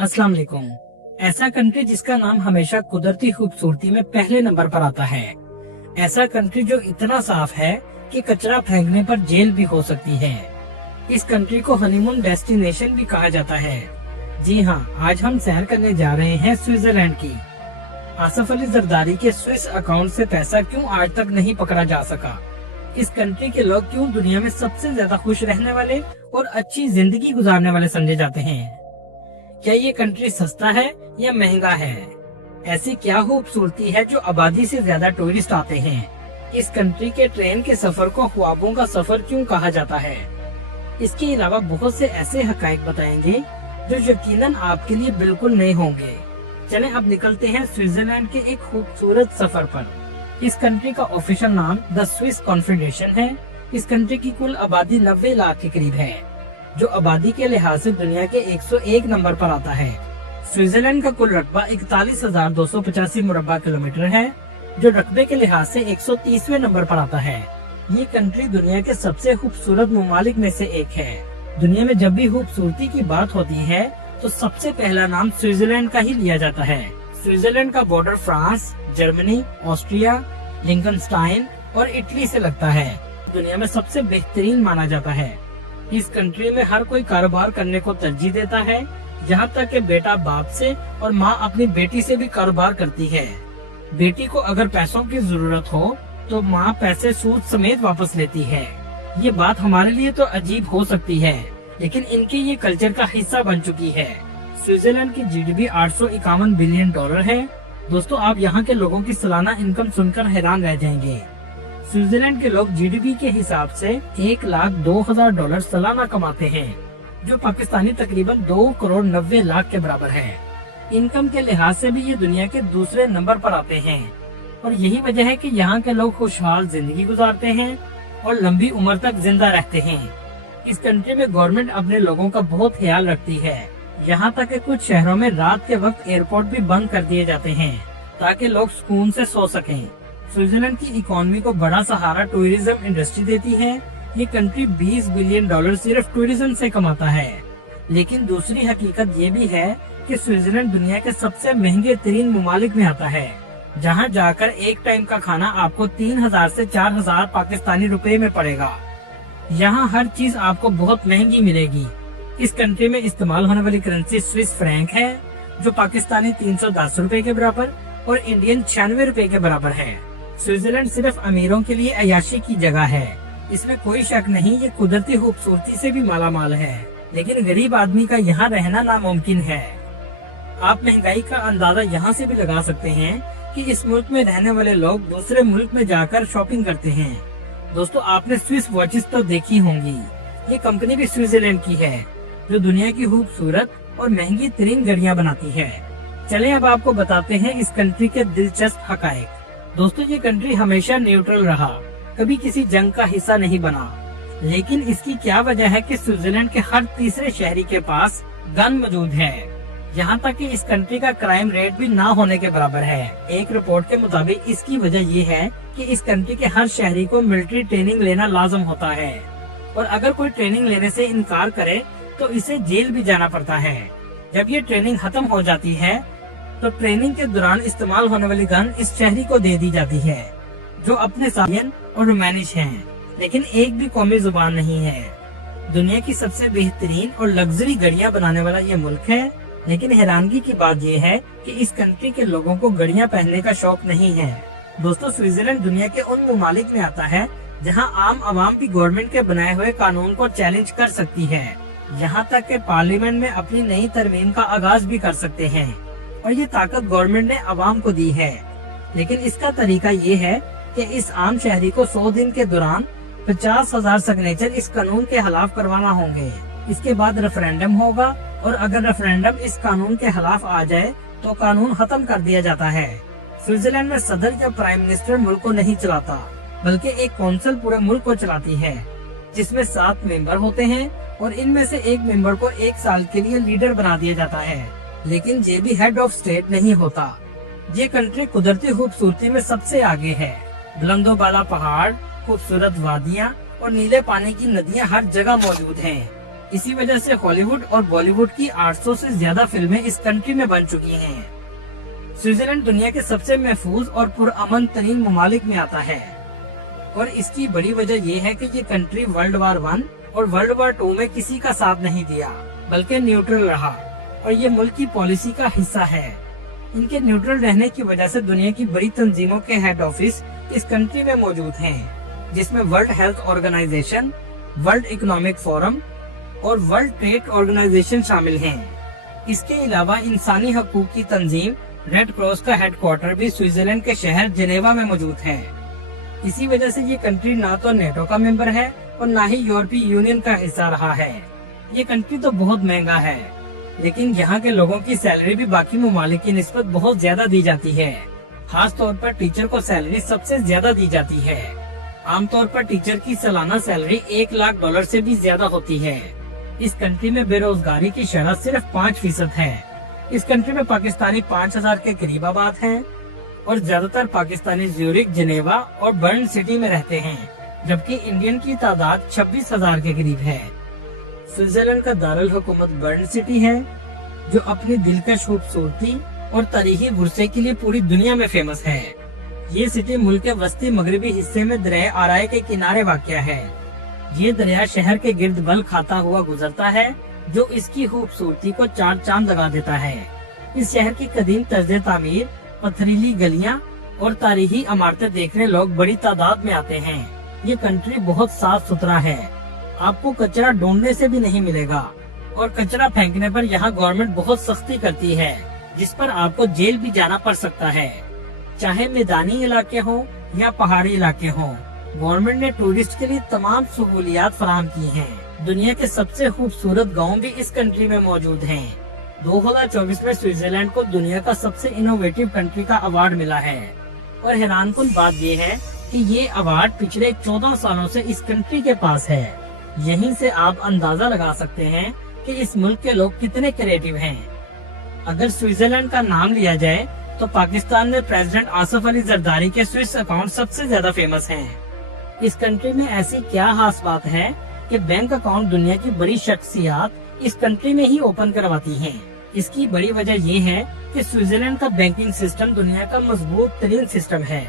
अस्सलाम वालेकुम। ऐसा कंट्री जिसका नाम हमेशा कुदरती खूबसूरती में पहले नंबर पर आता है। ऐसा कंट्री जो इतना साफ है कि कचरा फेंकने पर जेल भी हो सकती है। इस कंट्री को हनीमून डेस्टिनेशन भी कहा जाता है। जी हाँ, आज हम सैर करने जा रहे हैं स्विट्जरलैंड की। आसिफ अली जरदारी के स्विस अकाउंट से पैसा क्यों आज तक नहीं पकड़ा जा सका? इस कंट्री के लोग क्यों दुनिया में सबसे ज्यादा खुश रहने वाले और अच्छी जिंदगी गुजारने वाले समझे जाते हैं? क्या ये कंट्री सस्ता है या महंगा है? ऐसी क्या खूबसूरती है जो आबादी से ज्यादा टूरिस्ट आते हैं? इस कंट्री के ट्रेन के सफर को ख्वाबों का सफर क्यों कहा जाता है? इसके अलावा बहुत से ऐसे हकाइक बताएंगे जो यकीनन आपके लिए बिल्कुल नए होंगे। चलें अब निकलते हैं स्विट्जरलैंड के एक खूबसूरत सफर पर। इस कंट्री का ऑफिशियल नाम द स्विस कॉन्फेडरेशन है। इस कंट्री की कुल आबादी 90 लाख के करीब है, जो आबादी के लिहाज से दुनिया के 101 नंबर पर आता है। स्विट्जरलैंड का कुल रकबा 41,285 मुरब्बा किलोमीटर है, जो रकबे के लिहाज से 130वें नंबर पर आता है। ये कंट्री दुनिया के सबसे खूबसूरत ममालिक में से एक है। दुनिया में जब भी खूबसूरती की बात होती है तो सबसे पहला नाम स्विट्जरलैंड का ही लिया जाता है। स्विट्जरलैंड का बॉर्डर फ्रांस, जर्मनी, ऑस्ट्रिया, लिंकनस्टाइन और इटली से लगता है। दुनिया में सबसे बेहतरीन माना जाता है। इस कंट्री में हर कोई कारोबार करने को तरजीह देता है, यहाँ तक कि बेटा बाप से और माँ अपनी बेटी से भी कारोबार करती है। बेटी को अगर पैसों की जरूरत हो तो माँ पैसे सूद समेत वापस लेती है। ये बात हमारे लिए तो अजीब हो सकती है, लेकिन इनके ये कल्चर का हिस्सा बन चुकी है। स्विट्जरलैंड की जीडीपी 851 बिलियन डॉलर है। दोस्तों, आप यहाँ के लोगों की सालाना इनकम सुनकर हैरान रह जाएंगे। स्विट्जरलैंड के लोग जीडीपी के हिसाब से 1,02,000 सालाना कमाते हैं, जो पाकिस्तानी तकरीबन 2 करोड़ 90 लाख के बराबर है। इनकम के लिहाज से भी ये दुनिया के दूसरे नंबर पर आते हैं, और यही वजह है कि यहाँ के लोग खुशहाल जिंदगी गुजारते हैं और लंबी उम्र तक जिंदा रहते हैं। इस कंट्री में गवर्नमेंट अपने लोगों का बहुत ख्याल रखती है। यहाँ तक कि कुछ शहरों में रात के वक्त एयरपोर्ट भी बंद कर दिए जाते हैं ताकि लोग सुकून से सो सकें। स्विट्जरलैंड की इकोनॉमी को बड़ा सहारा टूरिज्म इंडस्ट्री देती है। ये कंट्री 20 बिलियन डॉलर सिर्फ टूरिज्म से कमाता है। लेकिन दूसरी हकीकत ये भी है कि स्विट्जरलैंड दुनिया के सबसे महंगे तरीन ममालिक में आता है, जहाँ जाकर एक टाइम का खाना आपको 3,000 से 4,000 पाकिस्तानी रुपए में पड़ेगा। यहाँ हर चीज आपको बहुत महंगी मिलेगी। इस कंट्री में इस्तेमाल होने वाली करेंसी स्विस फ्रैंक है, जो पाकिस्तानी 310 रुपए के बराबर और इंडियन 96 रुपए के बराबर है। स्विट्जरलैंड सिर्फ अमीरों के लिए अयाशी की जगह है, इसमें कोई शक नहीं। ये कुदरती खूबसूरती से भी माला माल है, लेकिन गरीब आदमी का यहाँ रहना नामुमकिन है। आप महंगाई का अंदाजा यहाँ से भी लगा सकते हैं कि इस मुल्क में रहने वाले लोग दूसरे मुल्क में जाकर शॉपिंग करते हैं। दोस्तों, आपने स्विस वॉचेस तो देखी होंगी। ये कंपनी भी स्विट्जरलैंड की है, जो दुनिया की खूबसूरत और महंगी तरीन घड़ियां बनाती है। चलें अब आपको बताते हैं इस कंट्री के दिलचस्प हकायक। दोस्तों, ये कंट्री हमेशा न्यूट्रल रहा, कभी किसी जंग का हिस्सा नहीं बना। लेकिन इसकी क्या वजह है कि स्विट्जरलैंड के हर तीसरे शहरी के पास गन मौजूद है। यहाँ तक कि इस कंट्री का क्राइम रेट भी ना होने के बराबर है। एक रिपोर्ट के मुताबिक इसकी वजह ये है कि इस कंट्री के हर शहरी को मिलिट्री ट्रेनिंग लेना लाजम होता है, और अगर कोई ट्रेनिंग लेने से इनकार करे तो इसे जेल भी जाना पड़ता है। जब ये ट्रेनिंग खत्म हो जाती है तो ट्रेनिंग के दौरान इस्तेमाल होने वाली गन इस शहरी को दे दी जाती है, जो अपने सालियन और रोमानिश हैं, लेकिन एक भी कौमी जुबान नहीं है। दुनिया की सबसे बेहतरीन और लग्जरी घड़ियां बनाने वाला ये मुल्क है, लेकिन हैरानगी की बात ये है कि इस कंट्री के लोगों को घड़ियां पहनने का शौक नहीं है। दोस्तों, स्विट्जरलैंड दुनिया के उन ममालिक में आता है जहां आम आवाम भी गवर्नमेंट के बनाए हुए कानून को चैलेंज कर सकती है। यहाँ तक कि पार्लियामेंट में अपनी नई तरमीम का आगाज भी कर सकते हैं, और ये ताकत गवर्नमेंट ने आवाम को दी है। लेकिन इसका तरीका ये है कि इस आम शहरी को 100 दिन के दौरान 50,000 सिग्नेचर इस कानून के खिलाफ करवाना होंगे। इसके बाद रेफरेंडम होगा, और अगर रेफरेंडम इस कानून के खिलाफ आ जाए तो कानून खत्म कर दिया जाता है। स्विट्जरलैंड में सदर या प्राइम मिनिस्टर मुल्क को नहीं चलाता, बल्कि एक कौंसिल पूरे मुल्क को चलाती है, जिसमें 7 मेंबर होते हैं, और इनमें से एक मेंबर को 1 साल के लिए लीडर बना दिया जाता है। लेकिन ये भी हेड ऑफ स्टेट नहीं होता। ये कंट्री कुदरती खूबसूरती में सबसे आगे है। बुलंदो बाला पहाड़, खूबसूरत वादियाँ और नीले पानी की नदियाँ हर जगह मौजूद हैं। इसी वजह से हॉलीवुड और बॉलीवुड की 800 से ज्यादा फिल्में इस कंट्री में बन चुकी हैं। स्विट्जरलैंड दुनिया के सबसे महफूज और पुरअमन तरीन ममालिक में आता है और इसकी बड़ी वजह ये है कि ये कंट्री वर्ल्ड वार 1 और वर्ल्ड वार 2 में किसी का साथ नहीं दिया, बल्कि न्यूट्रल रहा और ये मुल्क की पॉलिसी का हिस्सा है। इनके न्यूट्रल रहने की वजह से दुनिया की बड़ी तंजीमों के हेड ऑफिस इस कंट्री में मौजूद हैं, जिसमें World Health Organization, World Economic Forum और वर्ल्ड ट्रेड ऑर्गेनाइजेशन शामिल हैं। इसके अलावा इंसानी हकूक की तंजीम रेड क्रॉस का हेडक्वार्टर भी स्विट्जरलैंड के शहर जेनेवा में मौजूद है। इसी वजह से ये कंट्री ना तो नेटो का मेंबर है और ना ही यूरोपीय यूनियन का हिस्सा रहा है। ये कंट्री तो बहुत महंगा है, लेकिन यहाँ के लोगों की सैलरी भी बाकी ममालिक की निस्बत बहुत ज्यादा दी जाती है। खास तौर पर टीचर को सैलरी सबसे ज्यादा दी जाती है। आमतौर पर टीचर की सालाना सैलरी $1,00,000 से भी ज्यादा होती है। इस कंट्री में बेरोजगारी की शरह सिर्फ 5% है। इस कंट्री में पाकिस्तानी 5000 के करीब आबाद हैं और ज्यादातर पाकिस्तानी ज्यूरिख, जिनेवा और बर्न सिटी में रहते हैं, जबकि इंडियन की तादाद 26,000 के करीब है। स्विट्जरलैंड का दारुल हुकूमत बर्न सिटी है, जो अपनी दिलकश खूबसूरती और तारीखी वर्से के लिए पूरी दुनिया में फेमस है। ये सिटी मुल्क के वस्ती मगरबी हिस्से में दरिया आराय के किनारे वाक़या है। ये दरिया शहर के गिर्द बल खाता हुआ गुजरता है, जो इसकी खूबसूरती को 4 चांद लगा देता है। इस शहर की कदीम तर्ज तामीर, पथरीली गलियां और तारीखी इमारतें देखने लोग बड़ी तादाद में आते हैं। ये कंट्री बहुत साफ सुथरा है, आपको कचरा ढूंढने से भी नहीं मिलेगा और कचरा फेंकने पर यहाँ गवर्नमेंट बहुत सख्ती करती है, जिस पर आपको जेल भी जाना पड़ सकता है। चाहे मैदानी इलाके हो या पहाड़ी इलाके हो, गवर्नमेंट ने टूरिस्ट के लिए तमाम सहूलियात फराहम की हैं। दुनिया के सबसे खूबसूरत गांव भी इस कंट्री में मौजूद हैं। 2024 में स्विट्जरलैंड को दुनिया का सबसे इनोवेटिव कंट्री का अवार्ड मिला है और हैरानकुन बात ये है कि ये अवार्ड पिछले 14 सालों से इस कंट्री के पास है। यहीं से आप अंदाजा लगा सकते हैं कि इस मुल्क के लोग कितने क्रिएटिव हैं। अगर स्विट्जरलैंड का नाम लिया जाए तो पाकिस्तान में प्रेसिडेंट आसिफ अली जरदारी के स्विस अकाउंट सबसे ज्यादा फेमस हैं। इस कंट्री में ऐसी क्या खास बात है कि बैंक अकाउंट दुनिया की बड़ी शख्सियात इस कंट्री में ही ओपन करवाती हैं। इसकी बड़ी वजह ये है कि स्विट्जरलैंड का बैंकिंग सिस्टम दुनिया का मजबूत तरीन सिस्टम है।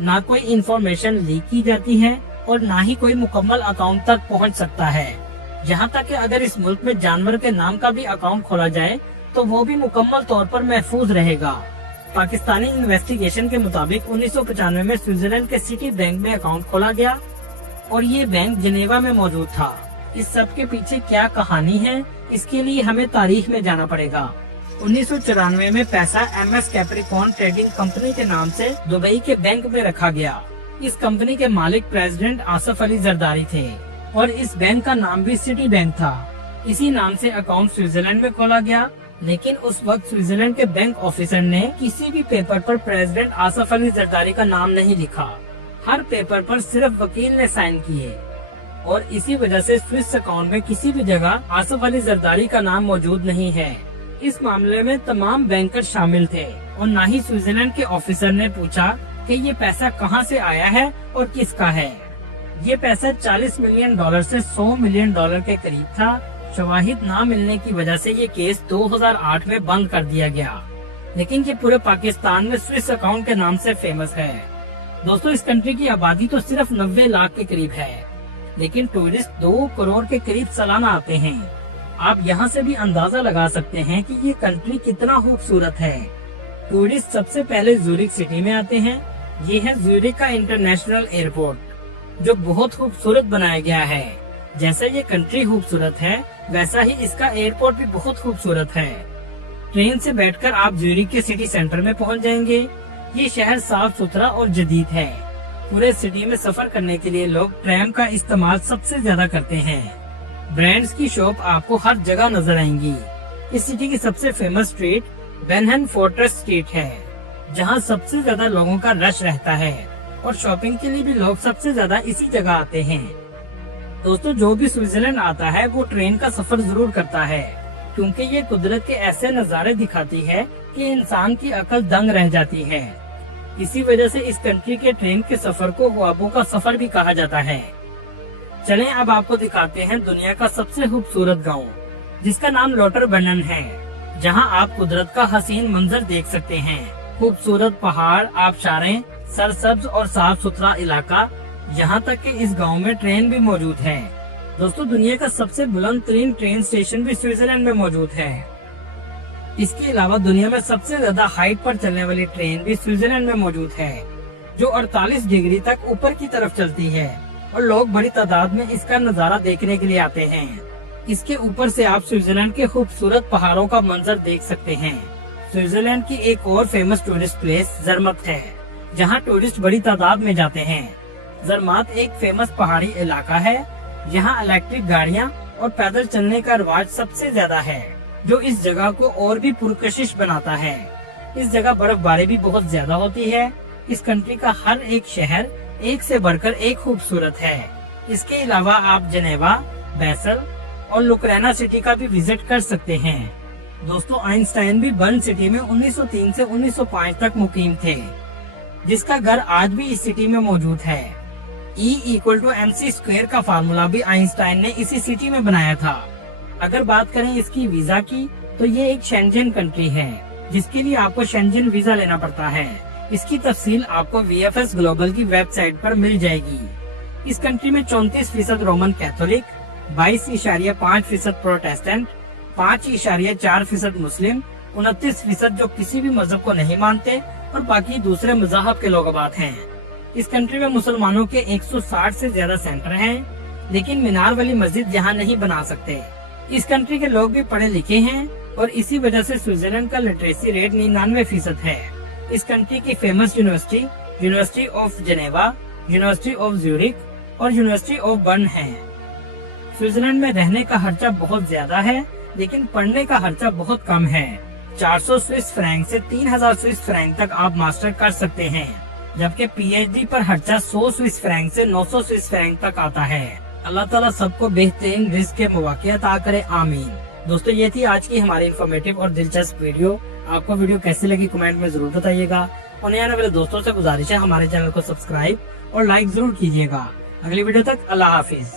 ना कोई इंफॉर्मेशन लीक की जाती है और ना ही कोई मुकम्मल अकाउंट तक पहुंच सकता है। यहाँ तक कि अगर इस मुल्क में जानवर के नाम का भी अकाउंट खोला जाए तो वो भी मुकम्मल तौर पर महफूज रहेगा। पाकिस्तानी इन्वेस्टिगेशन के मुताबिक 1995 में स्विट्जरलैंड के सिटी बैंक में अकाउंट खोला गया और ये बैंक जिनेवा में मौजूद था। इस सब के पीछे क्या कहानी है, इसके लिए हमें तारीख में जाना पड़ेगा। 1994 में पैसा MS कैप्रिकॉन ट्रेडिंग कंपनी के नाम से दुबई के बैंक में रखा गया। इस कंपनी के मालिक प्रेसिडेंट आसिफ अली जरदारी थे और इस बैंक का नाम भी सिटी बैंक था। इसी नाम से अकाउंट स्विट्जरलैंड में खोला गया, लेकिन उस वक्त स्विट्जरलैंड के बैंक ऑफिसर ने किसी भी पेपर पर प्रेसिडेंट आसिफ अली जरदारी का नाम नहीं लिखा। हर पेपर पर सिर्फ वकील ने साइन किए और इसी वजह से स्विस अकाउंट में किसी भी जगह आसिफ अली जरदारी का नाम मौजूद नहीं है। इस मामले में तमाम बैंकर शामिल थे और न ही स्विट्जरलैंड के ऑफिसर ने पूछा कि ये पैसा कहां से आया है और किसका है। ये पैसा $40 मिलियन से $100 मिलियन के करीब था। शवाहिद ना मिलने की वजह से ये केस 2008 में बंद कर दिया गया, लेकिन ये पूरे पाकिस्तान में स्विस अकाउंट के नाम से फेमस है। दोस्तों, इस कंट्री की आबादी तो सिर्फ 90 लाख के करीब है, लेकिन टूरिस्ट 2 करोड़ के करीब सालाना आते हैं। आप यहाँ से भी अंदाजा लगा सकते हैं कि ये कंट्री कितना खूबसूरत है। टूरिस्ट सबसे पहले ज्यूरिख सिटी में आते हैं। ये है ज्यूरिख का इंटरनेशनल एयरपोर्ट, जो बहुत खूबसूरत बनाया गया है। जैसे ये कंट्री खूबसूरत है, वैसा ही इसका एयरपोर्ट भी बहुत खूबसूरत है। ट्रेन से बैठकर आप ज्यूरिख के सिटी सेंटर में पहुंच जाएंगे। ये शहर साफ सुथरा और जदीद है। पूरे सिटी में सफर करने के लिए लोग ट्रैम का इस्तेमाल सबसे ज्यादा करते हैं। ब्रांड्स की शॉप आपको हर जगह नजर आएंगी। इस सिटी की सबसे फेमस स्ट्रीट बेनहन फोर्ट्रेस स्ट्रीट है, जहां सबसे ज्यादा लोगों का रश रहता है और शॉपिंग के लिए भी लोग सबसे ज्यादा इसी जगह आते हैं। दोस्तों, जो भी स्विट्जरलैंड आता है वो ट्रेन का सफर जरूर करता है, क्योंकि ये कुदरत के ऐसे नज़ारे दिखाती है कि इंसान की अकल दंग रह जाती है। इसी वजह से इस कंट्री के ट्रेन के सफर को ख्वाबों का सफर भी कहा जाता है। चलें अब आपको दिखाते हैं दुनिया का सबसे खूबसूरत गांव, जिसका नाम लोटरबन्नन है, जहां आप कुदरत का हसीन मंजर देख सकते हैं। खूबसूरत पहाड़, आबशारें, सरसब्ज और साफ सुथरा इलाका, यहाँ तक कि इस गांव में ट्रेन भी मौजूद है। दोस्तों, दुनिया का सबसे बुलंद तरीन ट्रेन स्टेशन भी स्विट्जरलैंड में मौजूद है। इसके अलावा दुनिया में सबसे ज्यादा हाइट पर चलने वाली ट्रेन भी स्विट्जरलैंड में मौजूद है, जो 48 डिग्री तक ऊपर की तरफ चलती है और लोग बड़ी तादाद में इसका नजारा देखने के लिए आते हैं। इसके ऊपर से आप स्विट्जरलैंड के खूबसूरत पहाड़ों का मंजर देख सकते हैं। स्विट्जरलैंड की एक और फेमस टूरिस्ट प्लेस जरमत है, जहां टूरिस्ट बड़ी तादाद में जाते हैं। जरमात एक फेमस पहाड़ी इलाका है, जहां इलेक्ट्रिक गाड़ियां और पैदल चलने का रिवाज सबसे ज्यादा है, जो इस जगह को और भी पुरकशिश बनाता है। इस जगह बर्फबारी भी बहुत ज्यादा होती है। इस कंट्री का हर एक शहर एक से बढ़कर एक खूबसूरत है। इसके अलावा आप जेनेवा, बेसल और लुक्रेना सिटी का भी विजिट कर सकते हैं। दोस्तों, आइंस्टाइन भी बर्न सिटी में 1903 से 1905 तक मुकीम थे, जिसका घर आज भी इस सिटी में मौजूद है। E=mc² का फार्मूला भी आइंस्टाइन ने इसी सिटी में बनाया था। अगर बात करें इसकी वीजा की, तो ये एक शेंजन कंट्री है, जिसके लिए आपको शेंजन वीजा लेना पड़ता है। इसकी तफसील आपको VFS ग्लोबल की वेबसाइट पर मिल जाएगी। इस कंट्री में 34% रोमन कैथोलिक, 22.5% प्रोटेस्टेंट, 5.4% मुस्लिम, 29% जो किसी भी मजहब को नहीं मानते और बाकी दूसरे मजहब के लोग आबाद हैं। इस कंट्री में मुसलमानों के 160 से ज्यादा सेंटर हैं, लेकिन मीनार वाली मस्जिद यहाँ नहीं बना सकते। इस कंट्री के लोग भी पढ़े लिखे हैं और इसी वजह से स्विट्जरलैंड का लिटरेसी रेट 99% है। इस कंट्री की famous university, university of Geneva, university of Zurich और यूनिवर्सिटी ऑफ बर्न है। स्विट्जरलैंड में रहने का खर्चा बहुत ज्यादा है, लेकिन पढ़ने का खर्चा बहुत कम है। 400 स्विस फ्रैंक से 3000 स्विस फ्रैंक तक आप मास्टर कर सकते हैं, जबकि PhD पर खर्चा 100 स्विस फ्रैंक से 900 स्विस फ्रैंक तक आता है। अल्लाह ताला सबको बेहतरीन रिस्क के मौके अता करे, आमीन। दोस्तों, ये थी आज की हमारी इन्फॉर्मेटिव और दिलचस्प वीडियो। आपको वीडियो कैसी लगी कमेंट में जरूर बताइएगा और आने वाले दोस्तों से गुजारिश है हमारे चैनल को सब्सक्राइब और लाइक जरूर कीजिएगा। अगली वीडियो तक अल्लाह हाफिज।